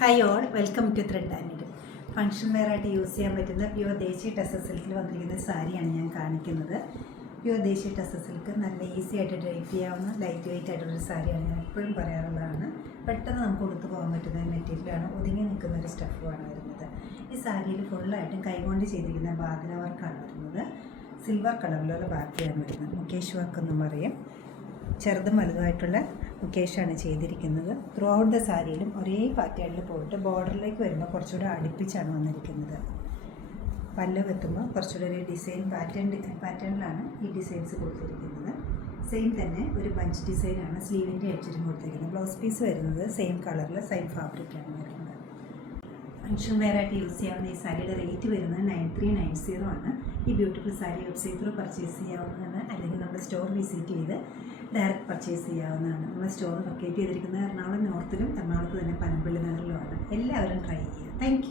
Hi all, welcome to thread and needle. Function wear ആയിട്ട് use ചെയ്യാൻ പറ്റുന്ന pure ദേശീയ ടെസർ സിൽക്കിൽ വന്നിരിക്കുന്ന സാരിയാണ് ഞാൻ കാണിക്കുന്നത്. പ്യുവർ ദേശീയ ടെസർ സിൽക്ക് നല്ല ഈസി ആയിട്ട് ഡ്രൈപ്പ് ചെയ്യാവുന്ന ലൈറ്റ് വെയിറ്റ് ആയിട്ടുള്ളൊരു സാരിയാണ്. ഞാൻ എപ്പോഴും പറയാറുള്ളതാണ്. പെട്ടെന്ന് നമുക്ക് കൊടുത്തു പോകാൻ പറ്റുന്ന മെറ്റീരിയലാണ്, ഒതുങ്ങി നിൽക്കുന്ന ഒരു സ്റ്റഫുമാണ് വരുന്നത്. ഈ സാരിയിൽ ഫുള്ളായിട്ടും കൈകൊണ്ട് ചെയ്തിരിക്കുന്ന ബാധന വർക്കാണ് വരുന്നത്. സിൽവർ കളറിലുള്ള ബാക്കിയാണ് വരുന്നത്. മുകേഷ് വർക്ക് എന്നും പറയും. ചെറുതും വലുതുമായിട്ടുള്ള മുകേഷാണ് ചെയ്തിരിക്കുന്നത്. ത്രൂ ഔട്ട് ദ സാരിയിലും ഒരേ പാറ്റേണിൽ പോയിട്ട് ബോർഡറിലേക്ക് വരുമ്പോൾ കുറച്ചുകൂടെ അടുപ്പിച്ചാണ് വന്നിരിക്കുന്നത്. പല്ലു എത്തുമ്പോൾ കുറച്ചുകൂടെ ഒരു ഡിസൈൻ പാറ്റേണിലാണ് ഈ ഡിസൈൻസ് കൊടുത്തിരിക്കുന്നത്. സെയിം തന്നെ ഒരു ബഞ്ച് ഡിസൈനാണ് സ്ലീവിൻ്റെ എഡ്ജിലും കൊടുത്തിരിക്കുന്നത്. ബ്ലൗസ് പീസ് വരുന്നത് സെയിം കളറിൽ സെയിം ഫാബ്രിക്കാണ് വരുന്നത്. ഫംഗ്ഷൻ വെയർ ആയിട്ട് യൂസ് ചെയ്യാവുന്ന ഈ സാരിയുടെ റേറ്റ് വരുന്നത് 9390 ആണ്. ഈ beautiful sari website through purchase ചെയ്യാവുന്നതാണ്, അല്ലെങ്കിൽ നമ്മുടെ സ്റ്റോർ വിസിറ്റ് ചെയ്ത് ഡയറക്റ്റ് പർച്ചേസ് ചെയ്യാവുന്നതാണ്. നമ്മുടെ സ്റ്റോർ ലൊക്കേറ്റ് ചെയ്തിരിക്കുന്നത് എറണാകുളം നോർത്തിലും എറണാകുളത്ത് തന്നെ പനമ്പള്ളി നഗറിലുമാണ്. എല്ലാവരും ട്രൈ ചെയ്യുക. താങ്ക്